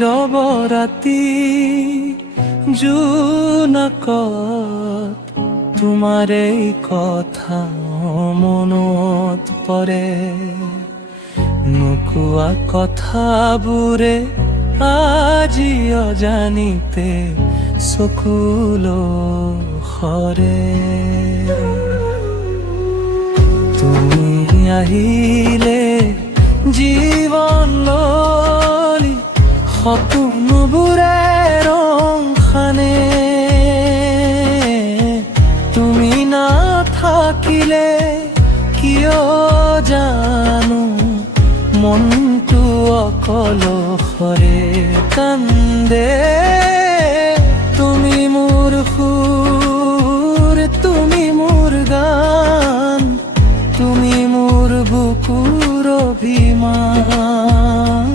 নীরব রাতি জোনাকত তোমাৰ এই কথা মনত পৰে। নোকোৱা কথাবোৰে আজি অজানিতে চকুলৈ সৰে। তুমি আহিলে জীৱনলৈ সপোনবোৰে ৰং সানে। তুমি নাথাকিলে কিয় জানো মনটো অকলশৰে কান্দে। তুমি মোৰ সুৰ, তুমি মোৰ গান, তুমি মোৰ বুকুৰ অভিমান।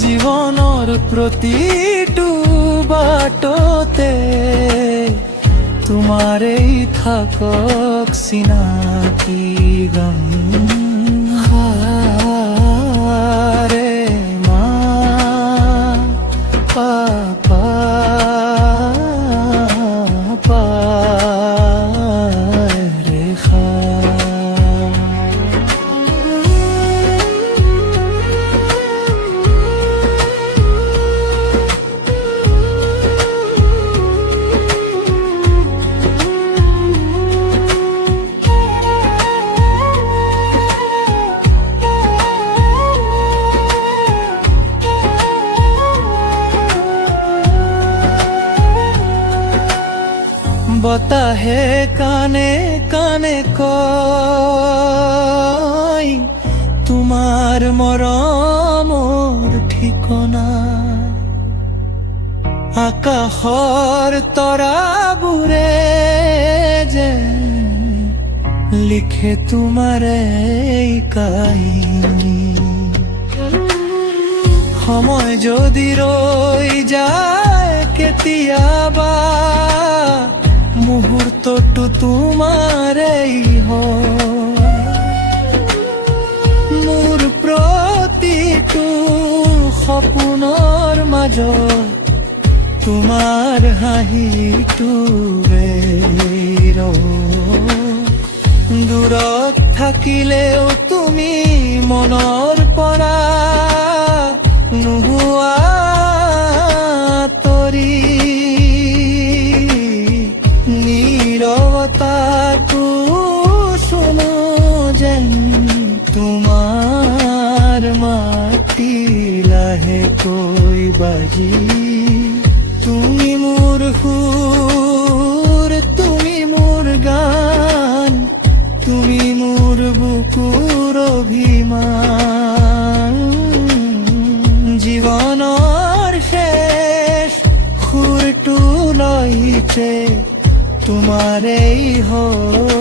জীৱনৰ প্ৰতিটো বাটতে তোমাৰেই থাকক চিনাকি গান। রে মা পাপা পা রে খা। বতাহে কানে কানে কয় তোমাৰ মৰমৰ ঠিকনা। আকাশৰ তৰাবোৰে যেন লিখে তোমাৰ এই কাহিনী। সময় যদি ৰৈ যায় কেতিয়াবা মুহূৰ্তটো তোমাৰেই হয়। মোৰ প্ৰতিটো সপোনৰ মাজত তোমাৰ হাঁহিটো দূৰত থাকিলেও তুমি মনৰ পৰা নোহোৱা তৰি। নীৰৱতাটো শুনো যেন তোমাৰ মাতি লাহেকৈ বাজি। তুমি মোৰ সুৰ, তুমি মোৰ গান, তুমি মোৰ বুকুৰ অভিমান। জীৱনৰ শেষ সুৰটো লৈছে তোমাৰেই হয়।